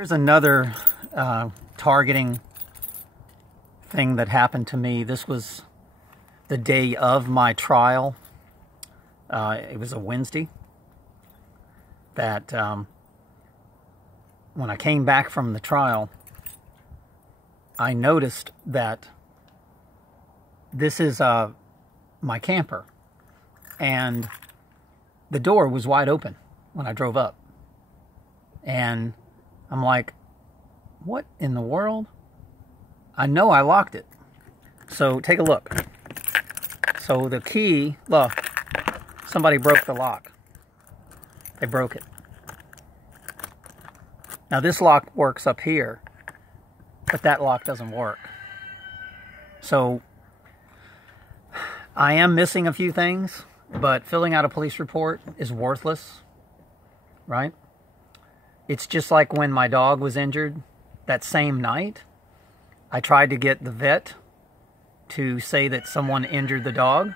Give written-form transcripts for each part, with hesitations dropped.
Here's another targeting thing that happened to me. This was the day of my trial. It was a Wednesday. That when I came back from the trial, I noticed that this is my camper, and the door was wide open when I drove up. And I'm like, what in the world? I know I locked it. So take a look. So the key, look, somebody broke the lock. They broke it. Now this lock works up here, but that lock doesn't work. So I am missing a few things, but filling out a police report is worthless, right? It's just like when my dog was injured that same night. I tried to get the vet to say that someone injured the dog.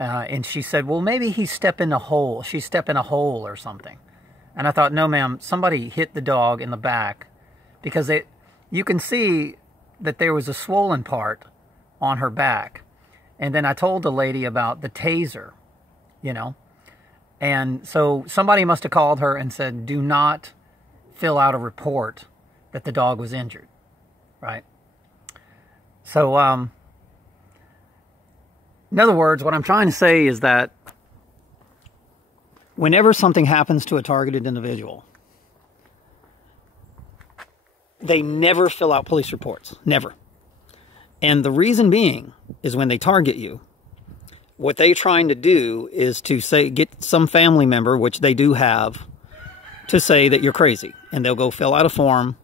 And she said, well, maybe he stepped in a hole. She stepped in a hole or something. And I thought, no, ma'am, somebody hit the dog in the back, because you can see that there was a swollen part on her back. And then I told the lady about the taser, you know. And so somebody must have called her and said, do not fill out a report that the dog was injured, right? So, in other words, what I'm trying to say is that whenever something happens to a targeted individual, they never fill out police reports, never. And the reason being is when they target you, what they're trying to do is to get some family member, which they do have, to say that you're crazy. And they'll go fill out a form,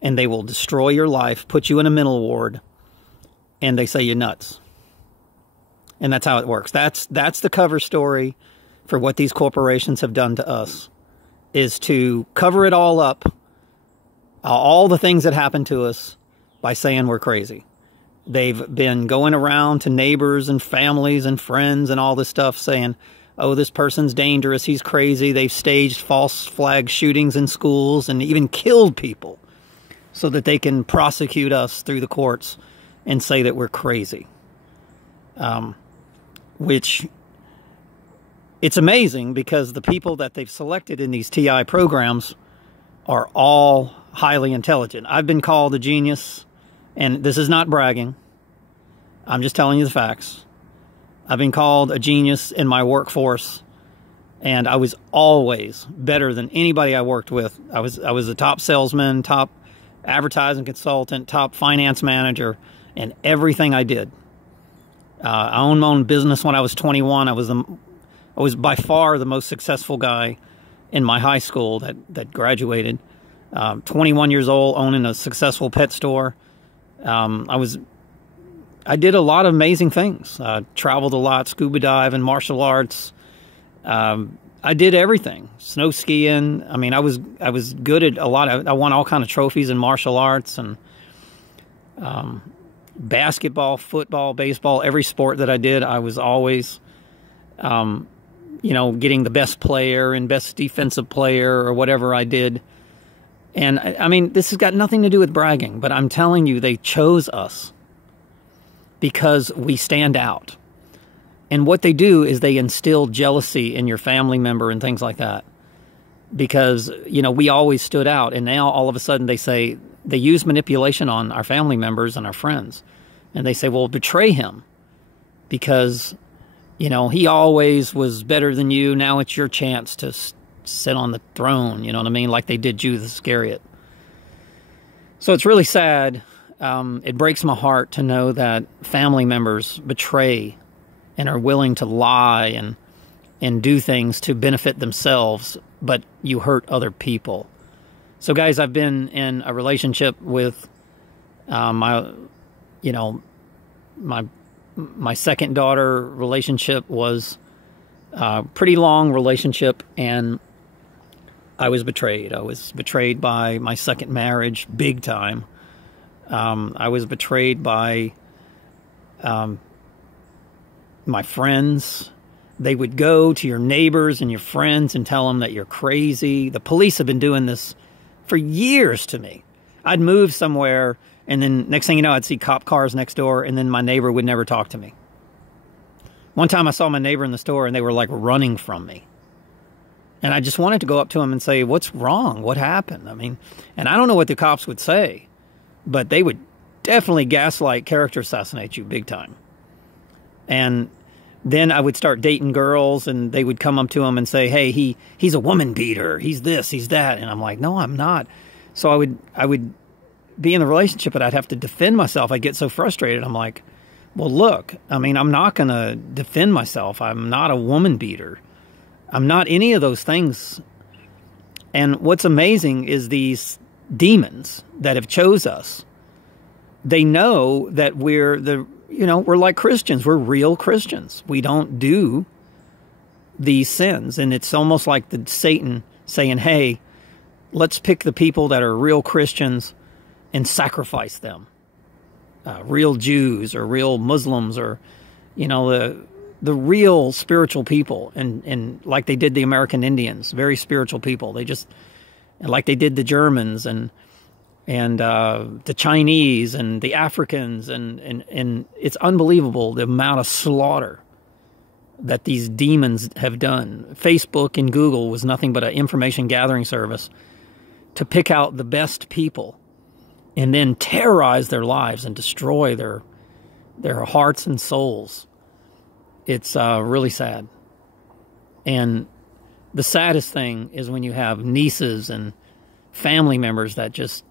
and they will destroy your life, put you in a mental ward, and they say you're nuts. And that's how it works. That's the cover story for what these corporations have done to us, is to cover it all up, all the things that happened to us, by saying we're crazy. They've been going around to neighbors and families and friends and all this stuff saying, oh, this person's dangerous, he's crazy. They've staged false flag shootings in schools and even killed people so that they can prosecute us through the courts and say that we're crazy. Which, it's amazing, because the people that they've selected in these TI programs are all highly intelligent. I've been called a genius. And this is not bragging. I'm just telling you the facts. I've been called a genius in my workforce, and I was always better than anybody I worked with. I was a top salesman, top advertising consultant, top finance manager, and everything I did. I owned my own business when I was 21. I was by far the most successful guy in my high school that graduated. 21 years old, owning a successful pet store. I did a lot of amazing things. Traveled a lot, scuba diving, martial arts. I did everything. Snow skiing. I mean, I was good at a lot of, I won all kind of trophies in martial arts, and basketball, football, baseball, every sport that I did, I was always, you know, getting the best player and best defensive player or whatever I did. And, I mean, this has got nothing to do with bragging, but I'm telling you, they chose us because we stand out. And what they do is they instill jealousy in your family member and things like that. Because, you know, we always stood out. And now, all of a sudden, they use manipulation on our family members and our friends. And they say, well, betray him. Because, you know, he always was better than you. Now it's your chance to sit on the throne, you know what I mean? Like they did Judas Iscariot. So it's really sad. It breaks my heart to know that family members betray and are willing to lie and do things to benefit themselves, but you hurt other people. So guys, I've been in a relationship with my second daughter. Relationship was a pretty long relationship, and I was betrayed. I was betrayed by my second marriage, big time. I was betrayed by my friends. They would go to your neighbors and your friends and tell them that you're crazy. The police have been doing this for years to me. I'd move somewhere, and then next thing you know, I'd see cop cars next door, and then my neighbor would never talk to me. One time I saw my neighbor in the store, and they were like running from me. And I just wanted to go up to him and say, what's wrong? What happened? I mean, and I don't know what the cops would say, but they would definitely gaslight, character assassinate you big time. And then I would start dating girls, and they would come up to him and say, hey, he's a woman beater. He's this, he's that. And I'm like, no, I'm not. So I would be in the relationship, but I'd have to defend myself. I'd get so frustrated. I'm like, well, look, I mean, I'm not going to defend myself. I'm not a woman beater. I'm not any of those things. And what's amazing is these demons that have chose us. They know that we're like Christians. We're real Christians. We don't do these sins. And it's almost like Satan saying, hey, let's pick the people that are real Christians and sacrifice them. Real Jews or real Muslims, or, the real spiritual people. And like they did the American Indians, very spiritual people. Like they did the Germans and the Chinese and the Africans, and it's unbelievable the amount of slaughter that these demons have done. Facebook and Google was nothing but an information gathering service to pick out the best people and then terrorize their lives and destroy their hearts and souls. It's really sad. And the saddest thing is when you have nieces and family members that just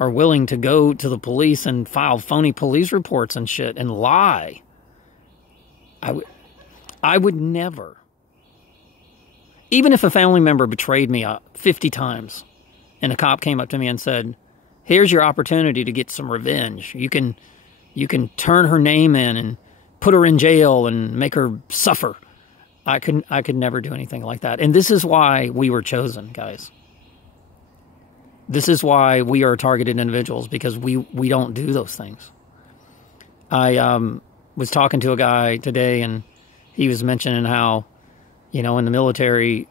are willing to go to the police and file phony police reports and shit and lie. I would never. Even if a family member betrayed me 50 times and a cop came up to me and said, here's your opportunity to get some revenge. You can turn her name in and put her in jail and make her suffer. I could never do anything like that. And this is why we were chosen, guys. This is why we are targeted individuals, because we don't do those things. I was talking to a guy today, and he was mentioning how, in the military,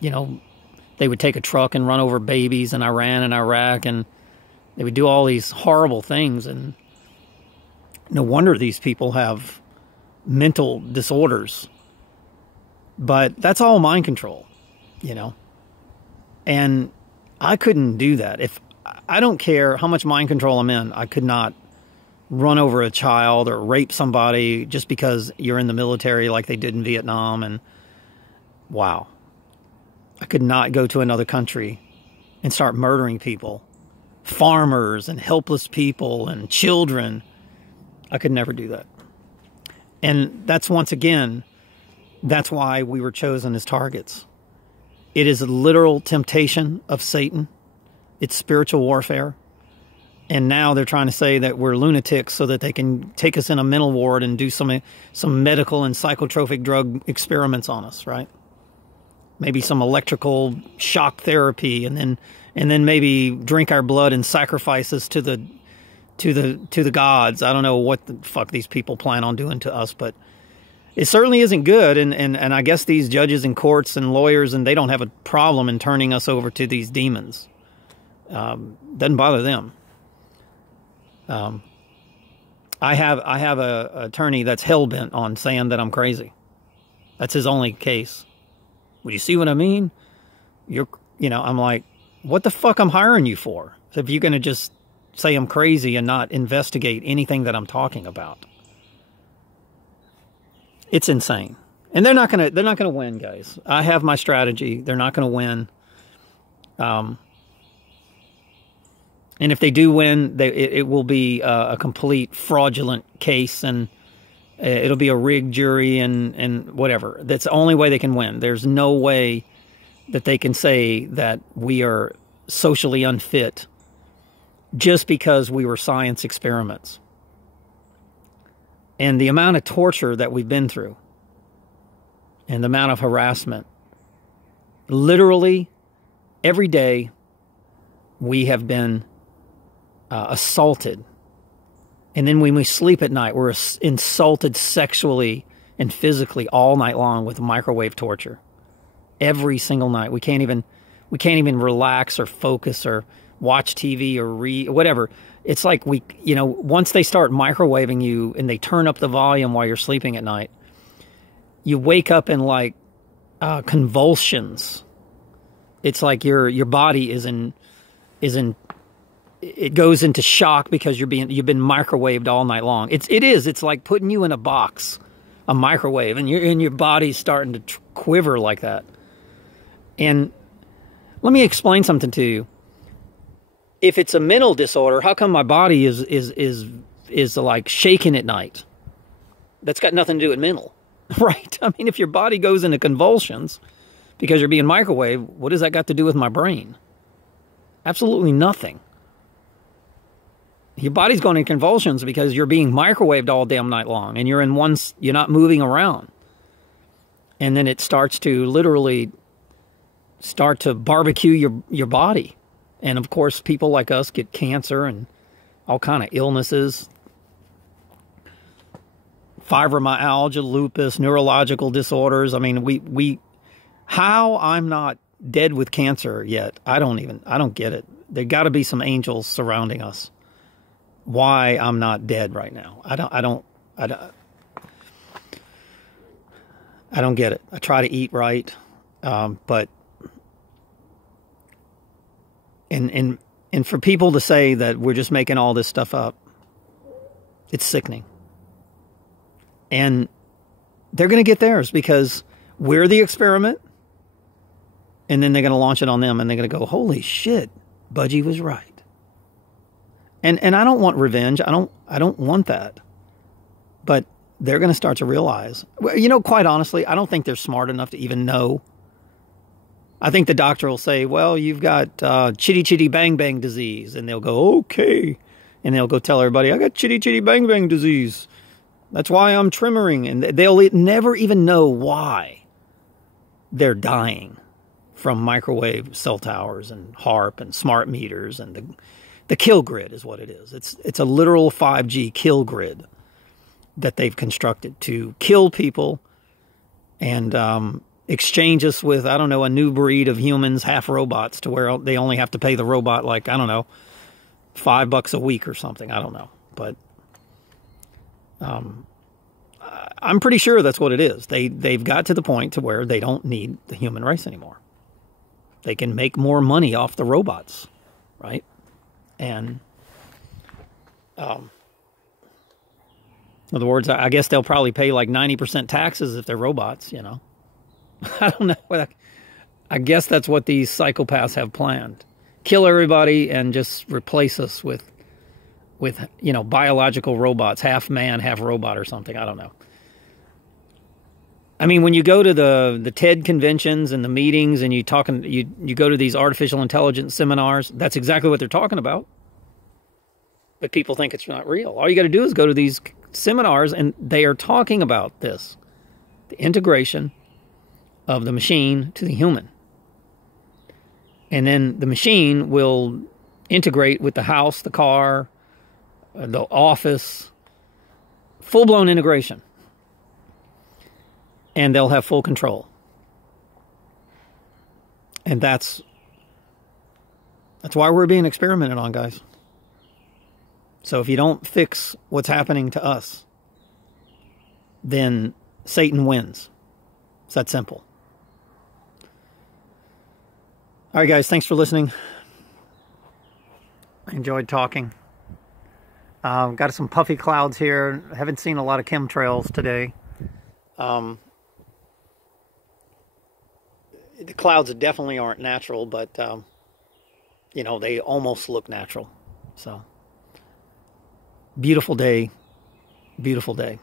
they would take a truck and run over babies in Iran and Iraq, and they would do all these horrible things. And no wonder these people have mental disorders. But that's all mind control, And I couldn't do that. If I don't care how much mind control I'm in, I could not run over a child or rape somebody just because you're in the military like they did in Vietnam. And wow, I could not go to another country and start murdering people, farmers and helpless people and children. I could never do that. And that's, once again, that's why we were chosen as targets. It is a literal temptation of Satan. It's spiritual warfare. And now they're trying to say that we're lunatics so that they can take us in a mental ward and do some medical and psychotropic drug experiments on us, right? Maybe some electrical shock therapy, and then maybe drink our blood and sacrifice us to the gods. I don't know what the fuck these people plan on doing to us, but it certainly isn't good, and I guess these judges and courts and lawyers, and they don't have a problem in turning us over to these demons. Doesn't bother them. I have a attorney that's hell-bent on saying that I'm crazy. That's his only case. Would you see what I mean? I'm like, what the fuck I'm hiring you for? If you're going to just say I'm crazy and not investigate anything that I'm talking about. It's insane. And they're not gonna win, guys. I have my strategy. They're not gonna win. And if they do win, it will be a complete fraudulent case, and it'll be a rigged jury and whatever. That's the only way they can win. There's no way that they can say that we are socially unfit just because we were science experiments. And the amount of torture that we've been through and the amount of harassment, literally every day we have been assaulted. And then when we sleep at night, we're insulted sexually and physically all night long with microwave torture. Every single night. We We can't even relax or focus or watch TV or read, whatever. It's like once they start microwaving you and they turn up the volume while you're sleeping at night, you wake up in like convulsions. It's like your body it goes into shock because you've been microwaved all night long. It's like putting you in a box, a microwave, and your body's starting to quiver like that. And let me explain something to you. If it's a mental disorder, how come my body is like shaking at night? That's got nothing to do with mental, right? I mean, if your body goes into convulsions because you're being microwaved, what does that got to do with my brain? Absolutely nothing. Your body's going into convulsions because you're being microwaved all damn night long, and you're not moving around. And then it starts to literally barbecue your body. And of course, people like us get cancer and all kind of illnesses. Fibromyalgia, lupus, neurological disorders. I mean, how I'm not dead with cancer yet, I don't get it. There got to be some angels surrounding us. Why I'm not dead right now. I don't get it. I try to eat right, but and for people to say that we're just making all this stuff up, it's sickening. And they're going to get theirs because we're the experiment, and then they're going to launch it on them, and they're going to go, "Holy shit, Budgie was right." And I don't want revenge. I don't want that. But they're going to start to realize, quite honestly, I don't think they're smart enough to even know. I think the doctor will say, well, you've got chitty chitty bang bang disease. And they'll go, okay. And they'll go tell everybody, I got chitty chitty bang bang disease. That's why I'm tremoring. And they'll never even know why they're dying from microwave cell towers and HARP and smart meters and the kill grid is what it is. It's a literal 5G kill grid that they've constructed to kill people and exchange us with, I don't know, a new breed of humans, half robots, to where they only have to pay the robot like, I don't know, $5 a week or something. I don't know. But I'm pretty sure that's what it is. They've got to the point to where they don't need the human race anymore. They can make more money off the robots, right? And, in other words, I guess they'll probably pay like 90% taxes if they're robots, I don't know. I guess that's what these psychopaths have planned. Kill everybody and just replace us with biological robots, half man, half robot or something. I don't know. I mean, when you go to the TED conventions and the meetings and you go to these artificial intelligence seminars, that's exactly what they're talking about. But people think it's not real. All you got to do is go to these seminars and they are talking about this. The integration of the machine to the human. And then the machine will integrate with the house, the car, the office. Full-blown integration. And they'll have full control. And that's why we're being experimented on, guys. So if you don't fix what's happening to us, then Satan wins. It's that simple. All right, guys, thanks for listening. I enjoyed talking. Got some puffy clouds here. I haven't seen a lot of chemtrails today. The clouds definitely aren't natural, but, they almost look natural. So, beautiful day. Beautiful day.